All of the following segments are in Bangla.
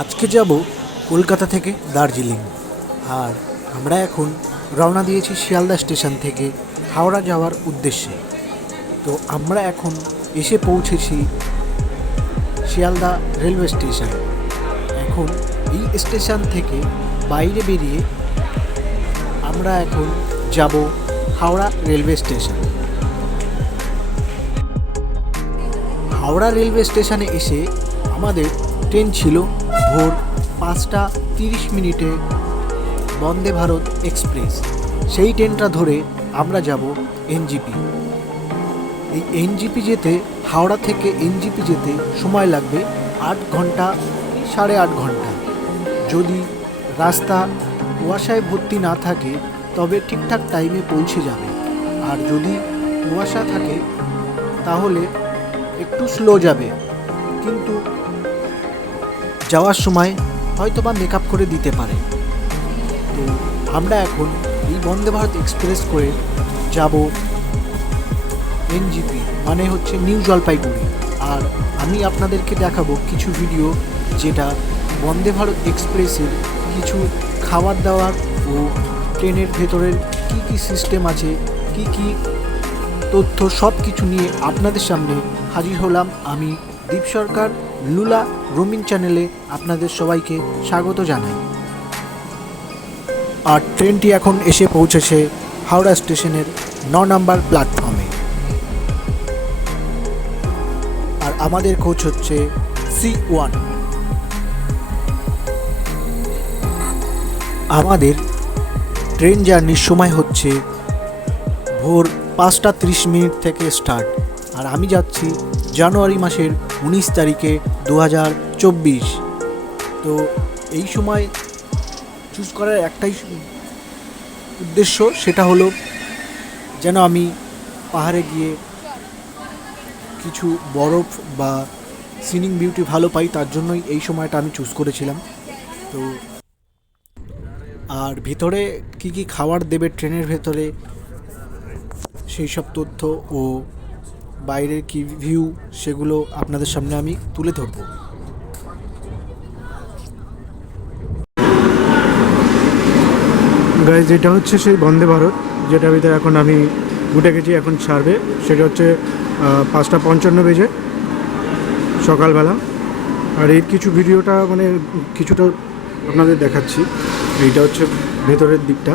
আজকে যাব কলকাতা থেকে দার্জিলিং। আর আমরা এখন রওনা দিয়েছি শিয়ালদা স্টেশন থেকে হাওড়া যাওয়ার উদ্দেশ্যে। তো আমরা এখন এসে পৌঁছেছি শিয়ালদা রেলওয়ে স্টেশন। এখন এই স্টেশন থেকে বাইরে বেরিয়ে আমরা এখন যাব Howrah railway station. Howrah railway স্টেশনে এসে আমাদের ট্রেন ছিল ভোর 5:30 বন্দে ভারত এক্সপ্রেস। সেই ট্রেনটা ধরে আমরা যাব এনজিপি। এই এনজিপি যেতে হাওড়া থেকে এনজিপি যেতে সময় লাগবে 8 ঘন্টা, 8.5 ঘন্টা। যদি রাস্তা কুয়াশায় ভর্তি না থাকে তবে ঠিকঠাক টাইমে পৌঁছে যাবে, আর যদি কুয়াশা থাকে তাহলে একটু স্লো যাবে, কিন্তু যাওয়ার সময় হয়তোবা মেকআপ করে দিতে পারে। তো আমরা এখন এই বন্দে ভারত এক্সপ্রেস করে যাব এনজিপি, মানে হচ্ছে নিউ জলপাইগুড়ি। আর আমি আপনাদেরকে দেখাবো কিছু ভিডিও, যেটা বন্দে ভারত এক্সপ্রেসের কিছু খাবার দাবার ও ট্রেনের ভেতরের কি কি সিস্টেম আছে, কি কি তথ্য, সব কিছু নিয়ে আপনাদের সামনে হাজির হলাম আমি, দীপ সরকার। লুলা রোমিন চ্যানেলে আপনাদের সবাইকে স্বাগত জানাই। আর ট্রেনটি এখন এসে পৌঁছেছে হাওড়া স্টেশনের 9 নম্বর প্ল্যাটফর্মে। আর আমাদের কোচ হচ্ছে C1। আমাদের ট্রেন জার্নির সময় হচ্ছে ভোর 5:30 থেকে স্টার্ট। আর আমি যাচ্ছি জানুয়ারি মাসের 19 তারিখে 2024। তো এই সময় চুজ করার একটাই উদ্দেশ্য, সেটা হলো যেন আমি পাহাড়ে গিয়ে কিছু বরফ বা সিনিং বিউটি ভালো পাই, তার জন্যই এই সময়টা আমি চুজ করেছিলাম। তো আর ভিতরে কি কি খাবার দেবে ট্রেনের ভেতরে, সেই সব তথ্য ও বাইরের কি ভিউ, সেগুলো আপনাদের সামনে আমি তুলে ধরব। গাইজ, এটা হচ্ছে সেই বন্দে ভারত যেটার ভিতরে এখন আমি উঠে গেছি। এখন ছাড়বে, সেটা হচ্ছে 5:55 সকালবেলা। আর এর কিছু ভিডিওটা মানে কিছুটা আপনাদের দেখাচ্ছি। এইটা হচ্ছে ভেতরের দিকটা।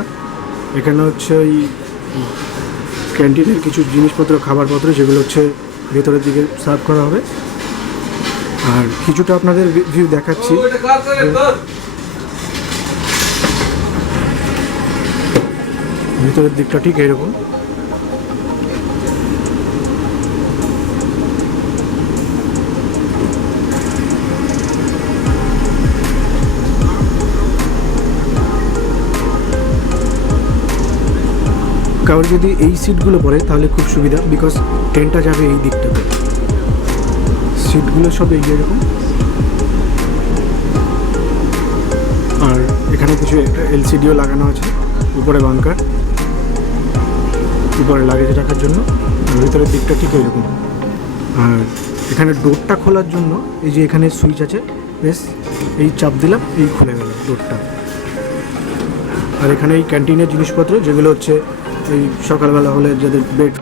এখানে হচ্ছে ওই ক্যান্টিনের কিছু জিনিসপত্র, খাবারপত্র, যেগুলো হচ্ছে ভেতরের দিকে সার্ভ করা হবে। আর কিছুটা আপনাদের ভিউ দেখাচ্ছি। ভেতরের দিকটা ঠিক এরকম। কারোর যদি এই সিটগুলো পড়ে তাহলে খুব সুবিধা, বিকজ ট্রেনটা যাবে এই দিকটাতে। সিটগুলো সব এই এরকম। আর এখানে কিছু একটা এলসিডিও লাগানো আছে, উপরে বাঙ্কার, উপরে লাগেজ রাখার জন্য। ভিতরের দিকটা ঠিক এরকম। আর এখানে ডোরটা খোলার জন্য এই যে এখানে সুইচ আছে, বেশ এই চাপ দিলাম, এই খুলে গেল ডোরটা। আর এখানে এই ক্যান্টিনের জিনিসপত্র, যেগুলো হচ্ছে এই সকালবেলা হলে যাদের বেড।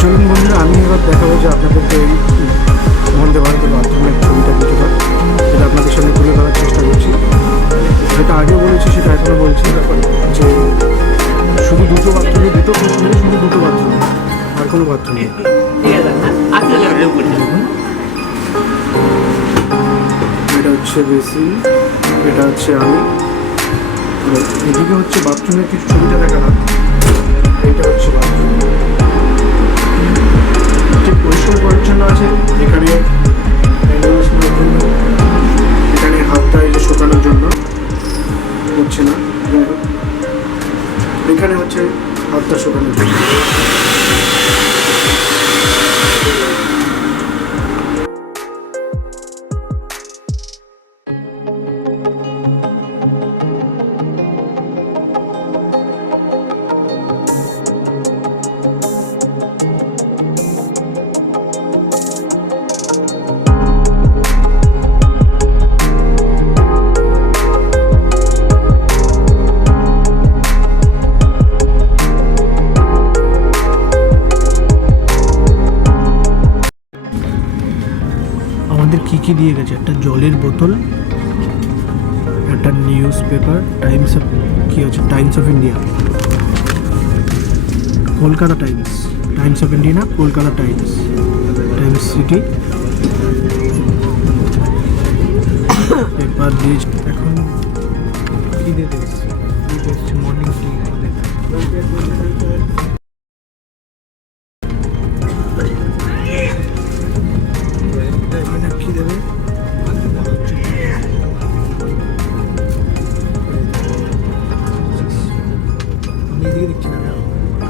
চলুন বন্ধুরা, আমি এবার দেখাবো যে আপনাদেরকে এই বন্দে ভারতের বাথরুমের ছবিটা দিতে পারে, যেটা আপনাদের সামনে তুলে ধরার চেষ্টা করছি। যেটা আগে বলেছি সেটা এখনও বলছি, যে শুধু দুটো বাথরুমে, শুধু দুটো বাথরুম, আর কোনো বাথরুম নেই। এটা হচ্ছে বেসিন, এটা হচ্ছে আমি। এদিকে হচ্ছে বাথরুমের কিছু ছবিটা দেখালাম। এটা হচ্ছে বাথরুম, ঠিক পরিষ্কার পরিচ্ছন্ন আছে। এখানে এখানে হাতটা এই যে শোকানোর জন্য হচ্ছে না, এখানে হচ্ছে হাতটা শোকানোর জন্য। আমাদের কি কি দিয়ে গেছে, একটা জলের বোতল, একটা নিউজ পেপার, টাইমস অফ কি আছে, Times of India, Kolkata Times, Times of India না, Kolkata Times, Times City, paper দিয়ে এখন কি দিয়ে দিয়েছে, মর্নিং টি কি দেবে, আমি এদিকে দেখছি না,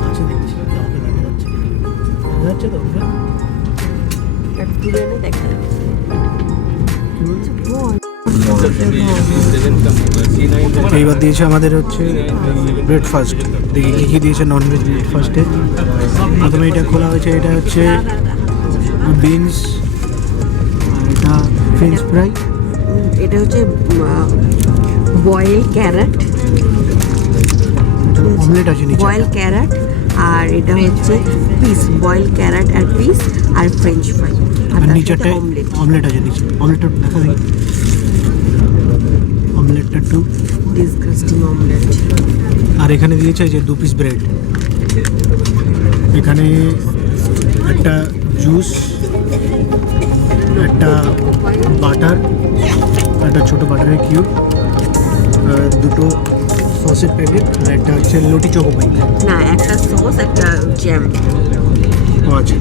কাছে দেখছি, কাউকে দেখা যাচ্ছে, দেখা যাচ্ছে তো ওকে দূরে এনে দেখা যাচ্ছে। এইবার দিয়েছে আমাদের হচ্ছে ব্রেকফাস্ট, দেখি কী কী দিয়েছে ননভেজ ব্রেকফাস্টে। প্রথমে এটা খোলা হয়েছে, এটা হচ্ছে বিনস, এটা ফ্রেঞ্চ ফ্রাই, এটা হচ্ছে বয়েল ক্যারট, অমলেট আছে নিচে, বয়েল ক্যারট, আর এটা হচ্ছে পিস, বয়েল ক্যারট আর পিস, আর ফ্রেঞ্চ ফ্রাই, আর নিচেরটা অমলেট আছে নিচে। অমলেটটা দেখা দিই, অমলেটটা একটু ডিসগাস্টিং অমলেট। আর এখানে দিয়েছে যে 2 পিস ব্রেড, এখানে একটা জুস, একটা বাটার, একটা ছোটো বাটারের কিউব, দুটো সসের প্যাকেট, আর একটা হচ্ছে লটি চকো পাই। না, একটা সস, একটা জ্যাম, ও আচ্ছা,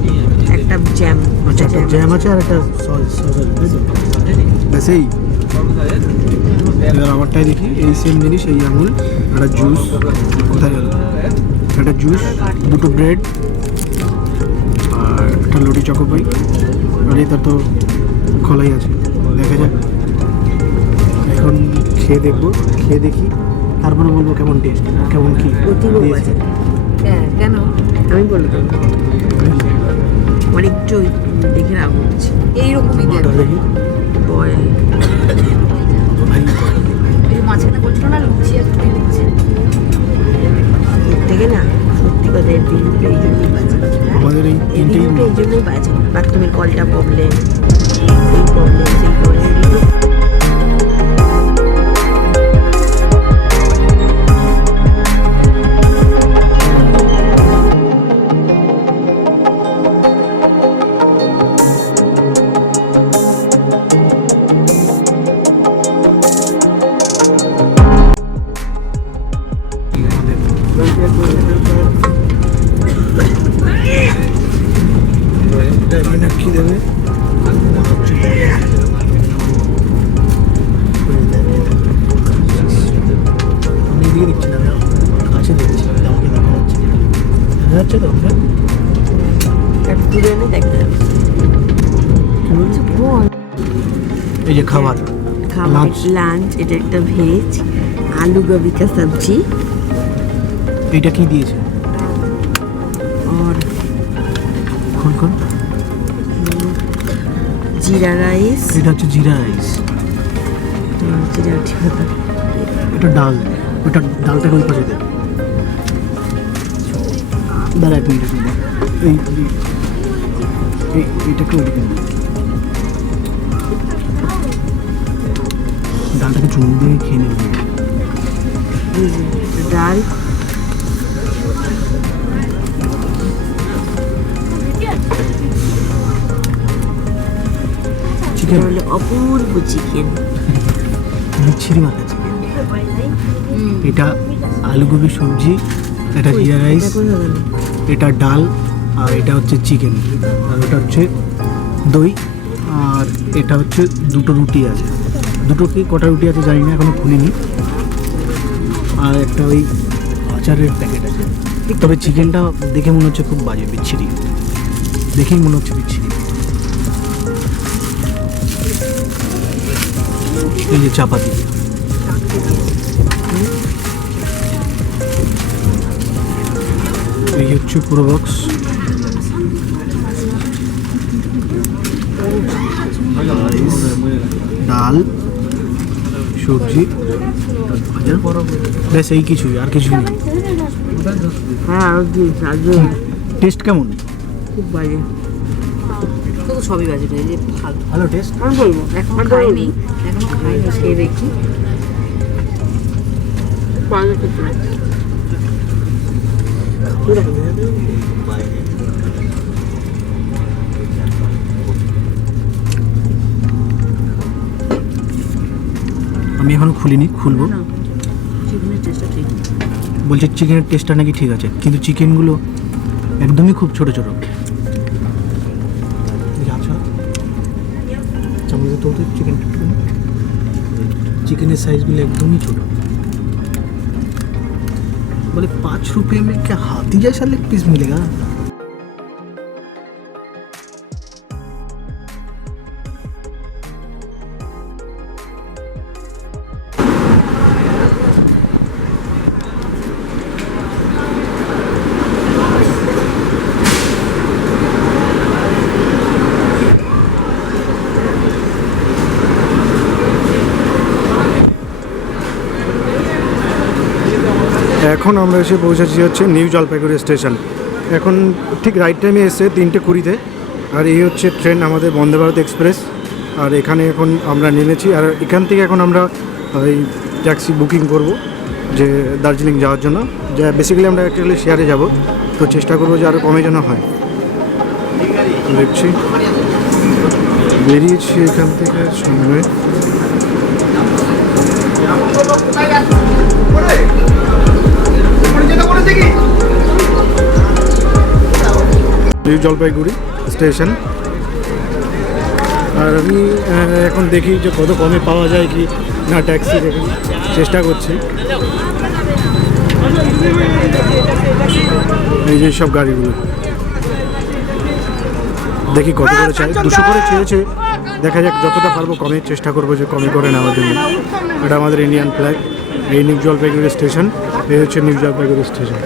একটা জ্যাম, আচ্ছা একটা জ্যাম আছে আর একটা সস আছে, তাই তো? ব্যাস এই। এবার আমারটাই দেখি, এই সেম জিনিস, এই আমুল, একটা জুস, কোথায় গেল, একটা জুস, দুটো ব্রেড, আর একটা লটি চকো পাই, আর এটা তো খোলাই আছে, দেখা যাক। এখন খেয়ে দেখবো, খেয়ে দেখি, তারপরে বলবো কেমন টেস্ট, কেমন কি দিয়েছে। হ্যাঁ, কেন আমি বলে দেবো, অনেকটা দেখে রাখবো এইরকমই ওটা দেখি বয়েল। ভাই, এই মাঝখানে বলছিল না লুচি আর রুটি দিচ্ছে, এর থেকে না সত্যি কথা, এর বিলুটা এই জন্যই বাজে, আমাদের এই এই তিনটেই বিলুটা এই জন্যই বাজে। বাথরুমের কলটা প্রবলেম, এই প্রবলেম, সেই প্রবলেম, কি দেবে, আমি এদিকে দেখছি না, কাছে দেখছি, কাউকে দেখা যাচ্ছে, দেখা যাচ্ছে তো ওকে দূরে এনে দেখা যাচ্ছে। এই যে খাবার, খাবার লাঞ্চ, এটা একটা ভেজ আলু গোবি কা সবজি, এইটা কি দিয়েছে, और কোন কোন, जीरा राइस, এটা হচ্ছে জিরা রাইস, जीरा এটা ডাল, ওটা ডালটাকে ওই পাশে দেবে, দাঁড়া এক মিনিট, এইটাকে ওইদিকে দেবে, ডালটাকে চুন দিয়ে খেয়ে নেবে। ডাল, চিকেন হলো অপূর্ব চিকেন, মিচ্ছিরি মাখা চিকেন, এটা আলু গোবি সবজি, এটা জিরা রাইস, এটা ডাল, আর এটা হচ্ছে চিকেন, আর এটা হচ্ছে দই, আর এটা হচ্ছে দুটো রুটি আছে, দুটো কি কটা রুটি আছে জানি না, এখনো খুলিনি, আর একটা ওই আচারের প্যাকেট আছে। তবে চিকেনটা দেখে মনে হচ্ছে খুব বাজে, বিচ্ছিরি, দেখেই মনে হচ্ছে বিচ্ছিরি। এই যে চাপাতি, এই হচ্ছে পুরো বক্স, ডাল, সবজি, ভাজা, ব্যাস এই কিছুই, আর কিছুই নেই। হ্যাঁ, আর কি টেস্ট কেমন? খুব বাজে। তো সবই বাজে এই যে ভালো ভালো টেস্ট। আমি বলবো এখনো খাইনি, খেয়ে দেখি। আমি এখনো খুলিনি, খুলবো। না চিকেনের টেস্টটা ঠিক বলছে চিকেনের টেস্টটা নাকি ঠিক আছে, কিন্তু চিকেনগুলো একদমই খুব ছোট ছোট। চামচে তো চিকেনের সাইজগুলো একদমই ছোট। बोले 5 रुपये में क्या हाथी जैसा लेग पीस मिलेगा। এখন আমরা এসে পৌঁছেছি হচ্ছে নিউ জলপাইগুড়ি স্টেশন। এখন ঠিক রাইট টাইমে এসে 3:20-তে। আর এই হচ্ছে ট্রেন আমাদের বন্দে ভারত এক্সপ্রেস। আর এখানে এখন আমরা নেমেছি, আর এখান থেকে এখন আমরা ওই ট্যাক্সি বুকিং করব যে দার্জিলিং যাওয়ার জন্য। যা বেসিক্যালি আমরা অ্যাকচুয়ালি শেয়ারে যাব, তো চেষ্টা করবো যে আরও কমে যেন হয়। দেখছি বেরিয়েছি এখান থেকে সময়। New Jalpaiguri station. আর আমি এখন দেখি যে কত কমে পাওয়া যায় কি না ট্যাক্সি, দেখি চেষ্টা করছি। এই যে সব গাড়িগুলো দেখি কত করে চাই। 200 করে চেয়েছে, দেখা যাক যতটা পারবো কমে চেষ্টা করবো যে কমে করে নেওয়ার জন্য। এটা আমাদের ইন্ডিয়ান ফ্ল্যাগ। এই নিউ জলপাইগুড়ি স্টেশন, এই হচ্ছে নিউ জলপাইগুড়ি স্টেশন।